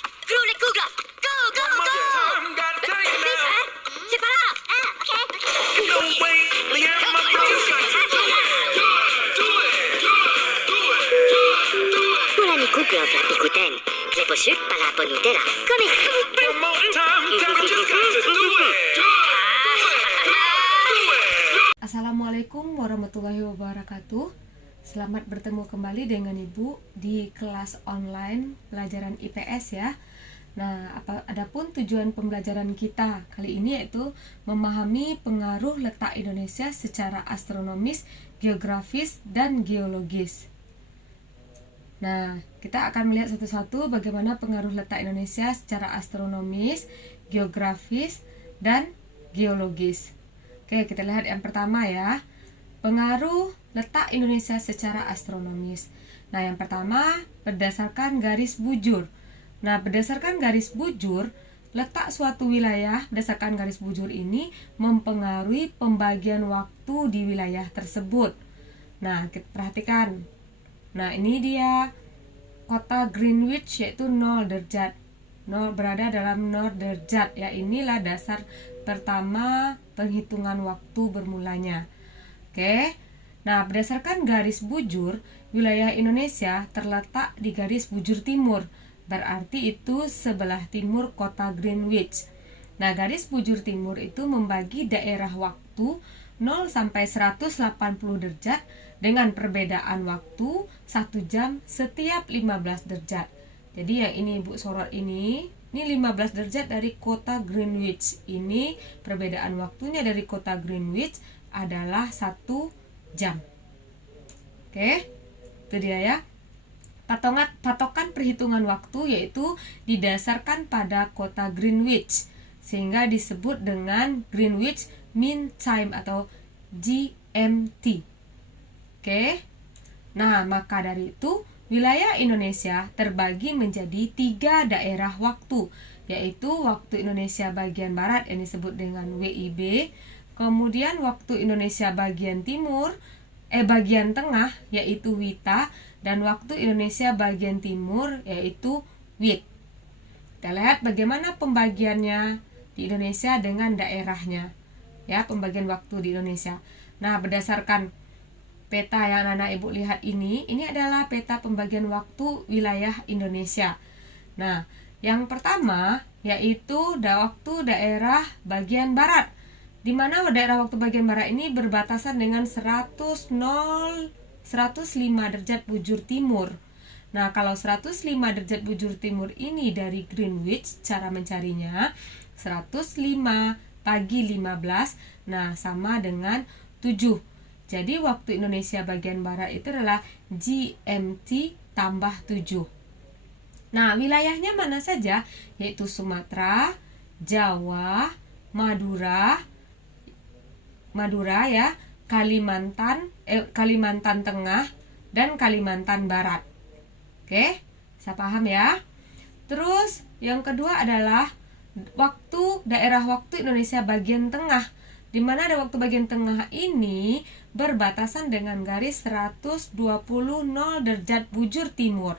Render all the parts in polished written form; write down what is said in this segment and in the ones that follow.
Groulet Google. Go, go, go. Vite, hein? C'est pas là. Ah, ok. Hola mi Google, ikutin. Lepo suit pala po Nutella. Come Assalamualaikum warahmatullahi wabarakatuh. Selamat bertemu kembali dengan Ibu di kelas online pelajaran IPS ya. Nah, adapun tujuan pembelajaran kita kali ini yaitu memahami pengaruh letak Indonesia secara astronomis, geografis, dan geologis. Nah, kita akan melihat satu-satu bagaimana pengaruh letak Indonesia secara astronomis, geografis, dan geologis. Oke, kita lihat yang pertama ya. Pengaruh letak Indonesia secara astronomis. Nah, yang pertama berdasarkan garis bujur. Nah, berdasarkan garis bujur, letak suatu wilayah berdasarkan garis bujur ini mempengaruhi pembagian waktu di wilayah tersebut. Nah, kita perhatikan. Nah, ini dia kota Greenwich yaitu 0 derajat. Berada dalam 0 derajat ya. Inilah dasar pertama penghitungan waktu bermulanya. Oke. Nah, berdasarkan garis bujur, wilayah Indonesia terletak di garis bujur timur. Berarti itu sebelah timur kota Greenwich. Nah, garis bujur timur itu membagi daerah waktu 0 sampai 180 derajat dengan perbedaan waktu 1 jam setiap 15 derajat. Jadi yang ini Ibu sorot ini 15 derajat dari kota Greenwich. Ini perbedaan waktunya dari kota Greenwich adalah 1 jam. Oke, itu dia ya. Patokan perhitungan waktu yaitu didasarkan pada kota Greenwich, sehingga disebut dengan Greenwich Mean Time atau GMT. Oke. Nah, maka dari itu wilayah Indonesia terbagi menjadi 3 daerah waktu, yaitu waktu Indonesia bagian barat yang disebut dengan WIB, kemudian waktu Indonesia bagian bagian tengah yaitu WITA, dan waktu Indonesia bagian timur yaitu WIT. Kita lihat bagaimana pembagiannya di Indonesia dengan daerahnya. Ya, pembagian waktu di Indonesia. Nah, berdasarkan peta yang anak Ibu lihat ini adalah peta pembagian waktu wilayah Indonesia. Nah, yang pertama yaitu waktu daerah bagian barat, di mana daerah waktu bagian barat ini berbatasan dengan 105 derajat bujur timur. Nah, kalau 105 derajat bujur timur ini dari Greenwich, cara mencarinya 105 bagi 15, nah sama dengan 7. Jadi waktu Indonesia bagian barat itu adalah GMT tambah 7. Nah, wilayahnya mana saja? Yaitu Sumatera, Jawa, Madura ya, Kalimantan Tengah, dan Kalimantan Barat. Oke, bisa paham ya? Terus yang kedua adalah daerah waktu Indonesia bagian tengah, di mana ada waktu bagian tengah ini berbatasan dengan garis 120 0 derajat bujur timur.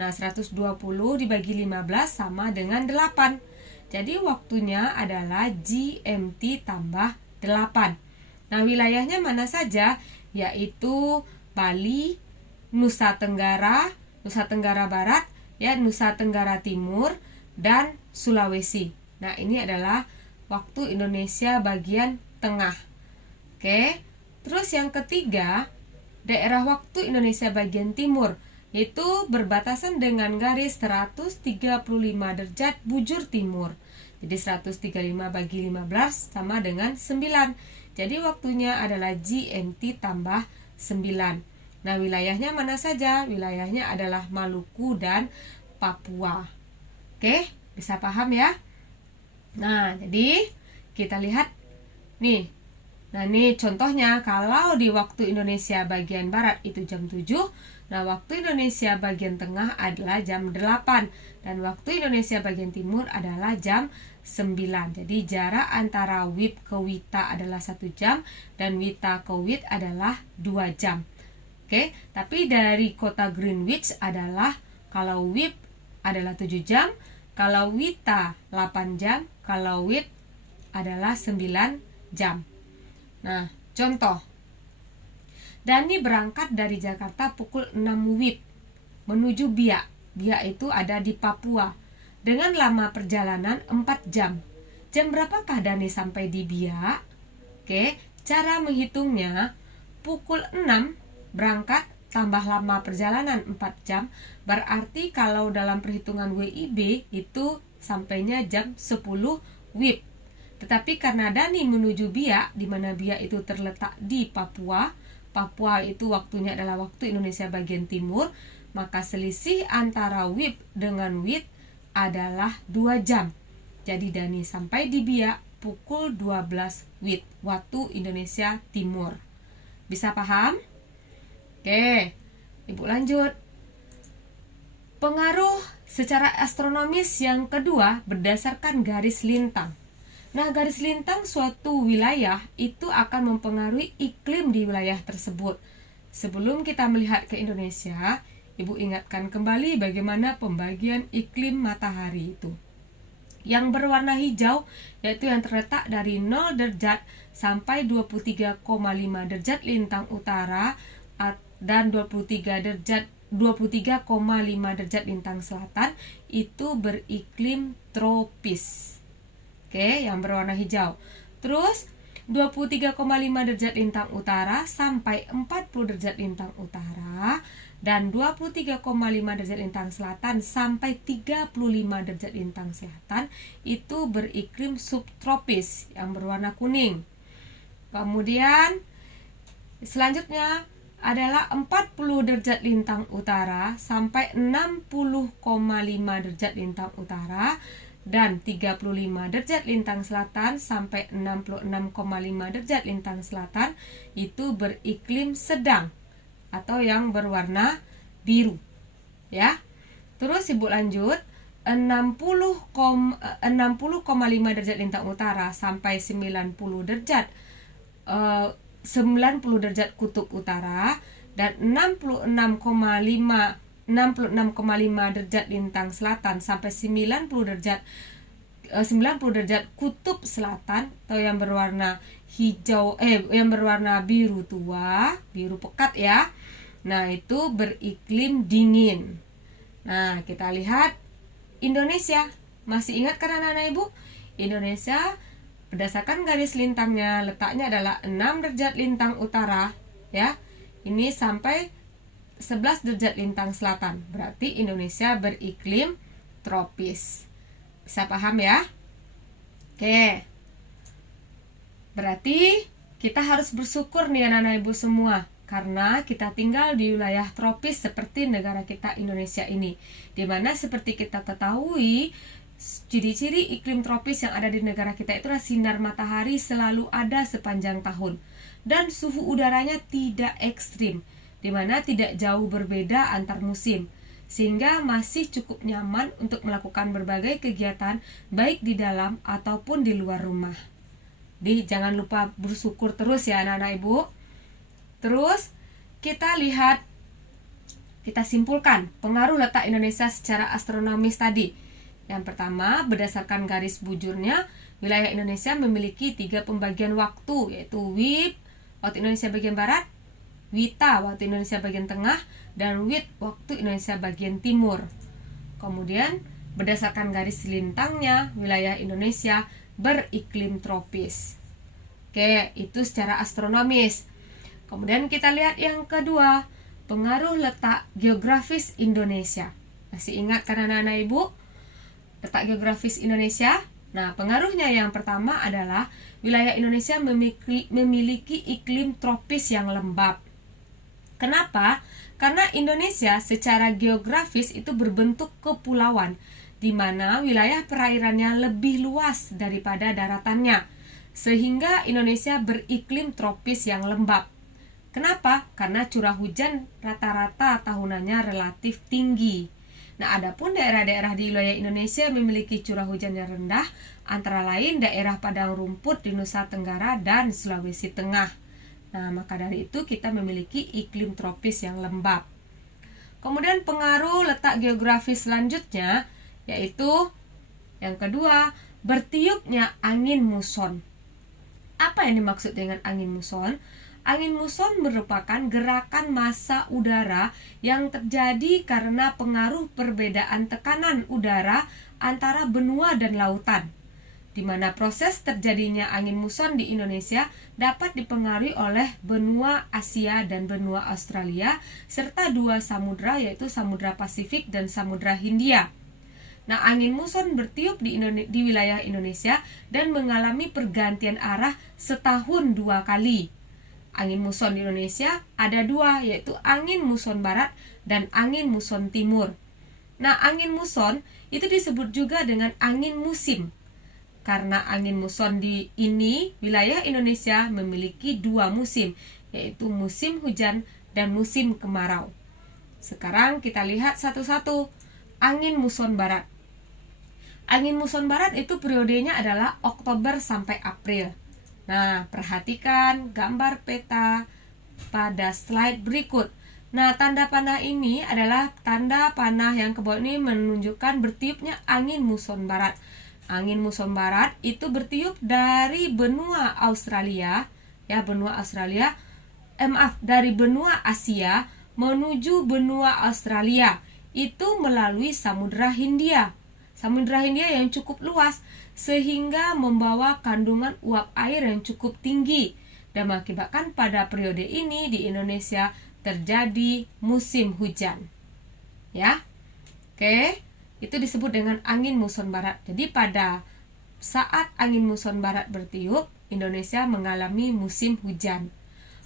Nah, 120 dibagi 15 sama dengan 8. Jadi waktunya adalah GMT tambah 8. Nah, wilayahnya mana saja? Yaitu Bali, Nusa Tenggara Barat, ya, Nusa Tenggara Timur, dan Sulawesi. Nah, ini adalah waktu Indonesia bagian tengah. Oke. Terus yang ketiga, daerah waktu Indonesia bagian timur, yaitu berbatasan dengan garis 135 derajat bujur timur. Jadi 135 bagi 15 sama dengan 9. Jadi waktunya adalah GMT tambah 9. Nah, wilayahnya mana saja? Wilayahnya adalah Maluku dan Papua. Oke, bisa paham ya? Nah, jadi kita lihat nih. Nah, ini contohnya kalau di waktu Indonesia bagian barat itu jam 7, nah waktu Indonesia bagian tengah adalah jam 8, dan waktu Indonesia bagian timur adalah jam 9. Jadi jarak antara WIB ke WITA adalah 1 jam dan WITA ke WIT adalah 2 jam. Oke, tapi dari kota Greenwich adalah kalau WIB adalah 7 jam, kalau Wita 8 jam, kalau Wit adalah 9 jam. Nah, contoh. Dani berangkat dari Jakarta pukul 6 WIB menuju Biak. Biak itu ada di Papua. Dengan lama perjalanan 4 jam. Jam berapakah Dani sampai di Biak? Oke, cara menghitungnya pukul 6 berangkat tambah lama perjalanan 4 jam, berarti kalau dalam perhitungan WIB itu sampainya jam 10 WIB. Tetapi karena Dani menuju Biak, di mana Biak itu terletak di Papua, Papua itu waktunya adalah waktu Indonesia bagian timur, maka selisih antara WIB dengan WIT adalah 2 jam. Jadi Dani sampai di Biak pukul 12 WIT, waktu Indonesia timur. Bisa paham? Oke, Ibu lanjut. Pengaruh secara astronomis yang kedua berdasarkan garis lintang. Nah, garis lintang suatu wilayah itu akan mempengaruhi iklim di wilayah tersebut. Sebelum kita melihat ke Indonesia, Ibu ingatkan kembali bagaimana pembagian iklim matahari itu. Yang berwarna hijau yaitu yang terletak dari 0 derajat sampai 23,5 derajat lintang utara dan 23,5 derajat lintang selatan itu beriklim tropis. Oke, yang berwarna hijau. Terus 23,5 derajat lintang utara sampai 40 derajat lintang utara dan 23,5 derajat lintang selatan sampai 35 derajat lintang selatan itu beriklim subtropis yang berwarna kuning. Kemudian selanjutnya adalah 40 derajat lintang utara sampai 60,5 derajat lintang utara dan 35 derajat lintang selatan sampai 66,5 derajat lintang selatan itu beriklim sedang atau yang berwarna biru. Ya. Terus Ibu lanjut 60,5 derajat lintang utara sampai 90 derajat 90 derajat kutub utara dan 66,5 derajat lintang selatan sampai 90 derajat kutub selatan atau yang berwarna hijau yang berwarna biru tua, biru pekat ya. Nah, itu beriklim dingin. Nah, kita lihat Indonesia. Masih ingat kan anak-anak Ibu? Indonesia berdasarkan garis lintangnya letaknya adalah 6 derajat lintang utara ya. Ini sampai 11 derajat lintang selatan. Berarti Indonesia beriklim tropis. Bisa paham ya? Oke. Berarti kita harus bersyukur nih anak-anak Ibu semua, karena kita tinggal di wilayah tropis seperti negara kita Indonesia ini, dimana seperti kita ketahui ciri-ciri iklim tropis yang ada di negara kita itu adalah sinar matahari selalu ada sepanjang tahun dan suhu udaranya tidak ekstrim, dimana tidak jauh berbeda antar musim, sehingga masih cukup nyaman untuk melakukan berbagai kegiatan baik di dalam ataupun di luar rumah. Jadi jangan lupa bersyukur terus ya anak-anak Ibu. Terus kita lihat, kita simpulkan pengaruh letak Indonesia secara astronomis tadi. Yang pertama, berdasarkan garis bujurnya, wilayah Indonesia memiliki 3 pembagian waktu, yaitu WIB, waktu Indonesia bagian barat, WITA, waktu Indonesia bagian tengah, dan WIT, waktu Indonesia bagian timur. Kemudian, berdasarkan garis lintangnya, wilayah Indonesia beriklim tropis. Oke, itu secara astronomis. Kemudian kita lihat yang kedua, pengaruh letak geografis Indonesia. Masih ingat kan anak-anak Ibu? Letak geografis Indonesia? Nah, pengaruhnya yang pertama adalah wilayah Indonesia memiliki iklim tropis yang lembab. Kenapa? Karena Indonesia secara geografis itu berbentuk kepulauan, di mana wilayah perairannya lebih luas daripada daratannya, sehingga Indonesia beriklim tropis yang lembab. Kenapa? Karena curah hujan rata-rata tahunannya relatif tinggi. Nah, adapun daerah-daerah di wilayah Indonesia memiliki curah hujan yang rendah, antara lain daerah padang rumput di Nusa Tenggara dan Sulawesi Tengah. Nah, maka dari itu kita memiliki iklim tropis yang lembab. Kemudian pengaruh letak geografis selanjutnya yaitu yang kedua, bertiupnya angin muson. Apa yang dimaksud dengan angin muson? Angin muson merupakan gerakan massa udara yang terjadi karena pengaruh perbedaan tekanan udara antara benua dan lautan, di mana proses terjadinya angin muson di Indonesia dapat dipengaruhi oleh benua Asia dan benua Australia, serta dua samudra yaitu Samudra Pasifik dan Samudra Hindia. Nah, angin muson bertiup di wilayah Indonesia dan mengalami pergantian arah setahun 2 kali. Angin muson di Indonesia ada 2, yaitu angin muson barat dan angin muson timur. Nah, angin muson itu disebut juga dengan angin musim. Karena angin muson di wilayah Indonesia memiliki 2 musim, yaitu musim hujan dan musim kemarau. Sekarang kita lihat satu-satu. Angin muson barat. Angin muson barat itu periodenya adalah Oktober sampai April. Nah, perhatikan gambar peta pada slide berikut. Nah, tanda panah ini adalah tanda panah yang ke bawah ini menunjukkan bertiupnya angin muson barat. Angin muson barat itu bertiup dari benua Australia, dari benua Asia menuju benua Australia. Itu melalui Samudra Hindia. Samudra Hindia yang cukup luas sehingga membawa kandungan uap air yang cukup tinggi dan mengakibatkan pada periode ini di Indonesia terjadi musim hujan. Ya. Oke, itu disebut dengan angin muson barat. Jadi pada saat angin muson barat bertiup, Indonesia mengalami musim hujan.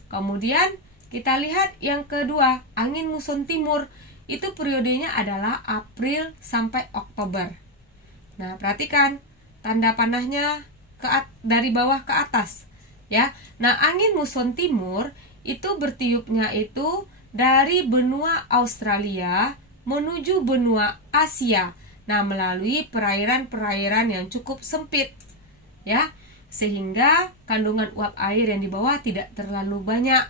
Kemudian kita lihat yang kedua, angin muson timur. Itu periodenya adalah April sampai Oktober. Nah, perhatikan tanda panahnya dari bawah ke atas, ya. Nah, angin muson timur itu bertiupnya itu dari benua Australia menuju benua Asia. Nah, melalui perairan-perairan yang cukup sempit, ya, sehingga kandungan uap air yang dibawa tidak terlalu banyak.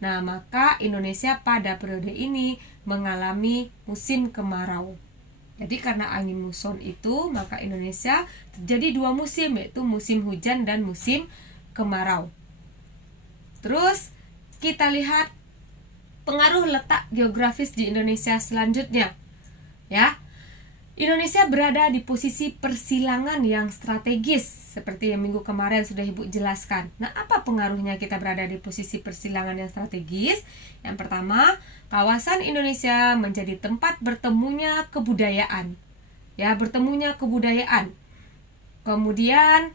Nah, maka Indonesia pada periode ini mengalami musim kemarau. Jadi karena angin muson itu, maka Indonesia terjadi 2 musim, yaitu musim hujan dan musim kemarau. Terus kita lihat pengaruh letak geografis di Indonesia selanjutnya. Ya. Indonesia berada di posisi persilangan yang strategis, seperti yang minggu kemarin sudah Ibu jelaskan. Nah, apa pengaruhnya kita berada di posisi persilangan yang strategis? Yang pertama, kawasan Indonesia menjadi tempat bertemunya kebudayaan. Ya, bertemunya kebudayaan. Kemudian,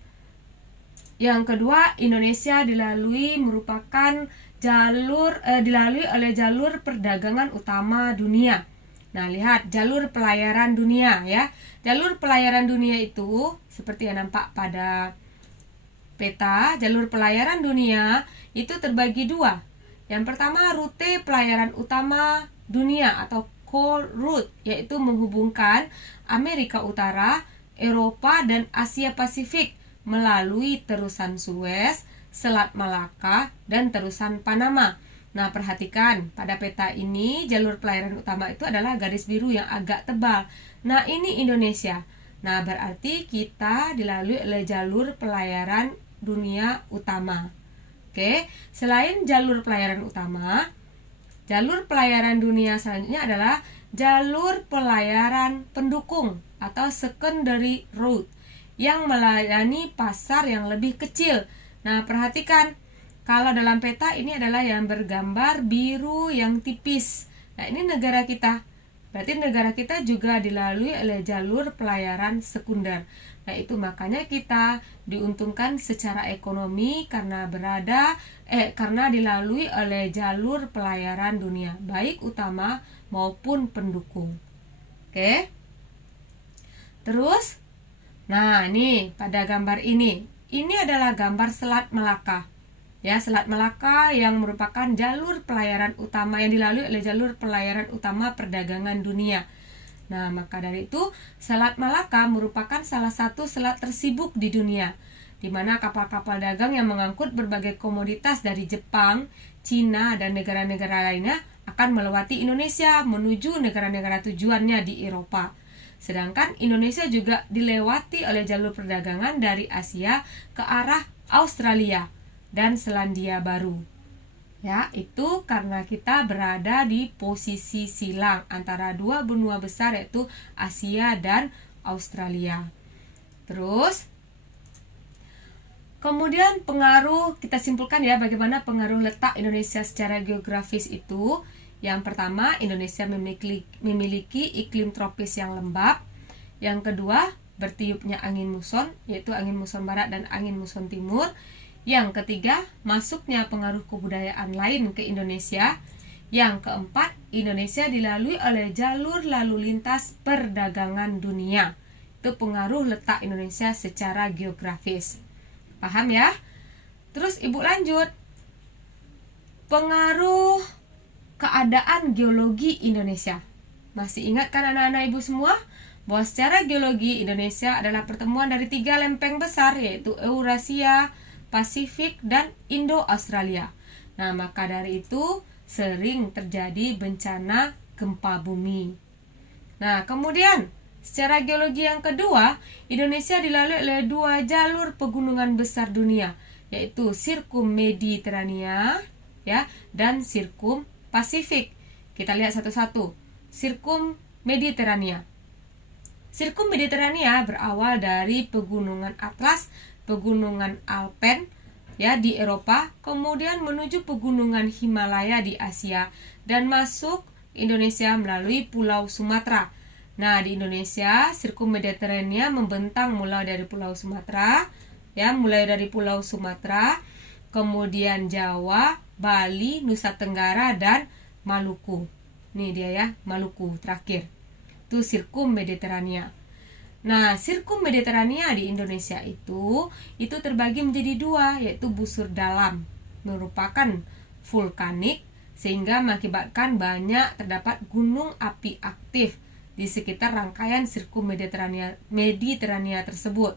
yang kedua, Indonesia dilalui oleh jalur perdagangan utama dunia. Nah, lihat jalur pelayaran dunia, ya. Jalur pelayaran dunia itu seperti yang nampak pada peta, jalur pelayaran dunia itu terbagi 2. Yang pertama, rute pelayaran utama dunia atau core route, yaitu menghubungkan Amerika Utara, Eropa, dan Asia Pasifik melalui terusan Suez, Selat Malaka, dan terusan Panama. Nah, perhatikan pada peta ini jalur pelayaran utama itu adalah garis biru yang agak tebal. Nah, ini Indonesia. Nah, berarti kita dilalui oleh jalur pelayaran dunia utama. Oke, selain jalur pelayaran utama, jalur pelayaran dunia selanjutnya adalah jalur pelayaran pendukung atau secondary route yang melayani pasar yang lebih kecil. Nah, perhatikan, kalau dalam peta ini adalah yang bergambar biru yang tipis. Nah, ini negara kita. Berarti negara kita juga dilalui oleh jalur pelayaran sekunder. Nah, itu makanya kita diuntungkan secara ekonomi karena karena dilalui oleh jalur pelayaran dunia, baik utama maupun pendukung. Oke. Terus, nah, ini pada gambar ini. Ini adalah gambar Selat Malaka. Ya, Selat Malaka yang merupakan jalur pelayaran utama yang dilalui oleh jalur pelayaran utama perdagangan dunia. Nah, maka dari itu Selat Malaka merupakan salah satu selat tersibuk di dunia, di mana kapal-kapal dagang yang mengangkut berbagai komoditas dari Jepang, Cina, dan negara-negara lainnya akan melewati Indonesia menuju negara-negara tujuannya di Eropa. Sedangkan Indonesia juga dilewati oleh jalur perdagangan dari Asia ke arah Australia dan Selandia Baru. Ya, itu karena kita berada di posisi silang antara dua benua besar yaitu Asia dan Australia. Terus kemudian pengaruh, kita simpulkan ya bagaimana pengaruh letak Indonesia secara geografis itu. Yang pertama, Indonesia memiliki iklim tropis yang lembab. Yang kedua, bertiupnya angin muson, yaitu angin muson barat dan angin muson timur. Yang ketiga, masuknya pengaruh kebudayaan lain ke Indonesia. Yang keempat, Indonesia dilalui oleh jalur lalu lintas perdagangan dunia. Itu pengaruh letak Indonesia secara geografis. Paham ya? Terus Ibu lanjut. Pengaruh keadaan geologi Indonesia. Masih ingat kan anak-anak Ibu semua? Bahwa secara geologi Indonesia adalah pertemuan dari 3 lempeng besar, yaitu Eurasia, Pasifik, dan Indo-Australia. Nah, maka dari itu sering terjadi bencana gempa bumi. Nah, kemudian secara geologi yang kedua, Indonesia dilalui oleh 2 jalur pegunungan besar dunia, yaitu Sirkum Mediterania ya, dan Sirkum Pasifik. Kita lihat satu-satu. Sirkum Mediterania. Sirkum Mediterania berawal dari pegunungan Atlas, pegunungan Alpen ya di Eropa, kemudian menuju pegunungan Himalaya di Asia dan masuk Indonesia melalui Pulau Sumatera. Nah, di Indonesia Sirkum Mediterania membentang mulai dari Pulau Sumatera ya, kemudian Jawa, Bali, Nusa Tenggara, dan Maluku. Nih dia ya, Maluku terakhir. Itu Sirkum Mediterania. Nah, Sirkum Mediterania di Indonesia itu terbagi menjadi 2, yaitu busur dalam, merupakan vulkanik sehingga mengakibatkan banyak terdapat gunung api aktif di sekitar rangkaian Sirkum Mediterania tersebut.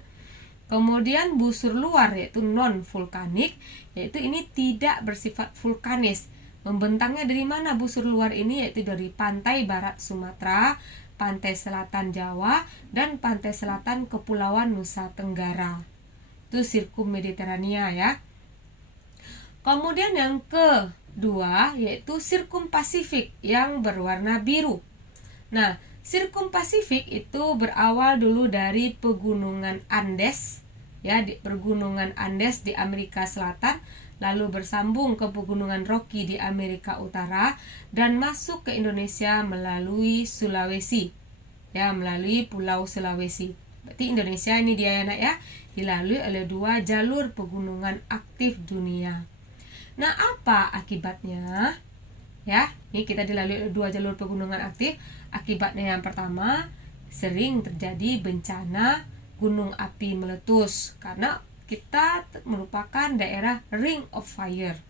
Kemudian busur luar yaitu non-vulkanik, yaitu ini tidak bersifat vulkanis. Membentangnya dari mana busur luar ini? Yaitu dari pantai barat Sumatera, pantai selatan Jawa, dan pantai selatan Kepulauan Nusa Tenggara. Itu Sirkum Mediterania ya. Kemudian yang kedua yaitu Sirkum Pasifik yang berwarna biru. Nah, Sirkum Pasifik itu berawal dulu dari pegunungan Andes ya, di pegunungan Andes di Amerika Selatan, lalu bersambung ke pegunungan Rocky di Amerika Utara dan masuk ke Indonesia melalui Sulawesi. Ya, melalui Pulau Sulawesi. Berarti Indonesia ini dia ya nak ya, dilalui oleh 2 jalur pegunungan aktif dunia. Nah, apa akibatnya? Ya, ini kita dilalui oleh 2 jalur pegunungan aktif. Akibatnya yang pertama, sering terjadi bencana gunung api meletus karena kita merupakan daerah ring of fire.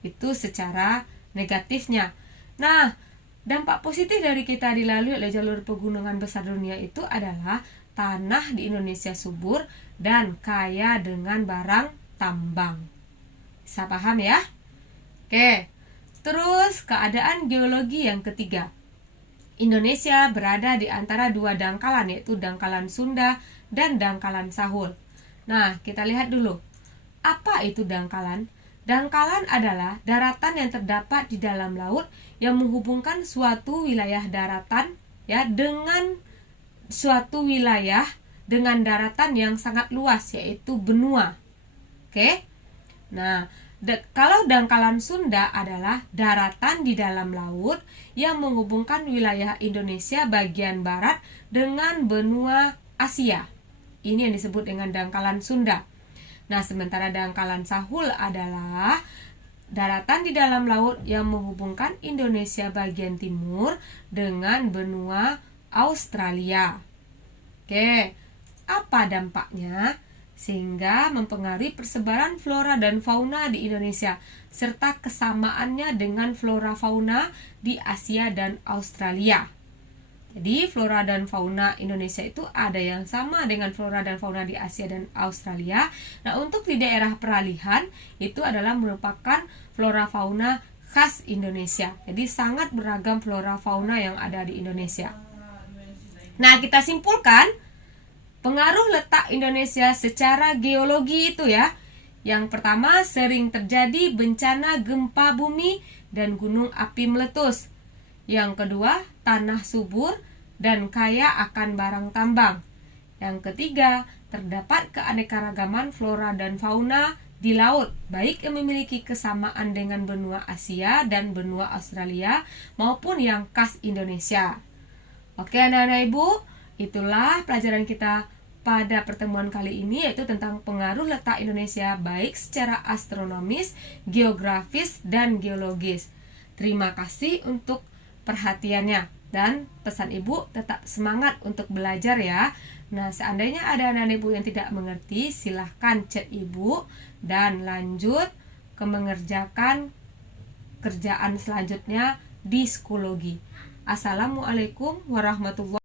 Itu secara negatifnya. Nah, dampak positif dari kita dilalui oleh jalur pegunungan besar dunia itu adalah tanah di Indonesia subur dan kaya dengan barang tambang. Bisa paham ya? Oke. Terus keadaan geologi yang ketiga. Indonesia berada di antara 2 dangkalan, yaitu dangkalan Sunda dan dangkalan Sahul. Nah, kita lihat dulu. Apa itu dangkalan? Dangkalan adalah daratan yang terdapat di dalam laut yang menghubungkan suatu wilayah daratan ya dengan suatu wilayah dengan daratan yang sangat luas, yaitu benua. Oke. Nah, kalau dangkalan Sunda adalah daratan di dalam laut yang menghubungkan wilayah Indonesia bagian barat dengan benua Asia. Ini yang disebut dengan dangkalan Sunda. Nah, sementara dangkalan Sahul adalah daratan di dalam laut yang menghubungkan Indonesia bagian timur dengan benua Australia. Oke, apa dampaknya? Sehingga mempengaruhi persebaran flora dan fauna di Indonesia serta kesamaannya dengan flora fauna di Asia dan Australia. Jadi flora dan fauna Indonesia itu ada yang sama dengan flora dan fauna di Asia dan Australia. Nah, untuk di daerah peralihan itu adalah merupakan flora fauna khas Indonesia. Jadi sangat beragam flora fauna yang ada di Indonesia. Nah, kita simpulkan pengaruh letak Indonesia secara geologi itu ya. Yang pertama, sering terjadi bencana gempa bumi dan gunung api meletus. Yang kedua, tanah subur dan kaya akan barang tambang. Yang ketiga, terdapat keanekaragaman flora dan fauna di laut, baik yang memiliki kesamaan dengan benua Asia dan benua Australia maupun yang khas Indonesia. Oke anak-anak ibu, itulah pelajaran kita pada pertemuan kali ini, yaitu tentang pengaruh letak Indonesia baik secara astronomis, geografis, dan geologis. Terima kasih untuk perhatiannya, dan pesan ibu tetap semangat untuk belajar ya. Nah, seandainya ada anak-anak ibu yang tidak mengerti, silahkan cek ibu dan lanjut ke mengerjakan kerjaan selanjutnya di psikologi. Assalamualaikum warahmatullahi wabarakatuh.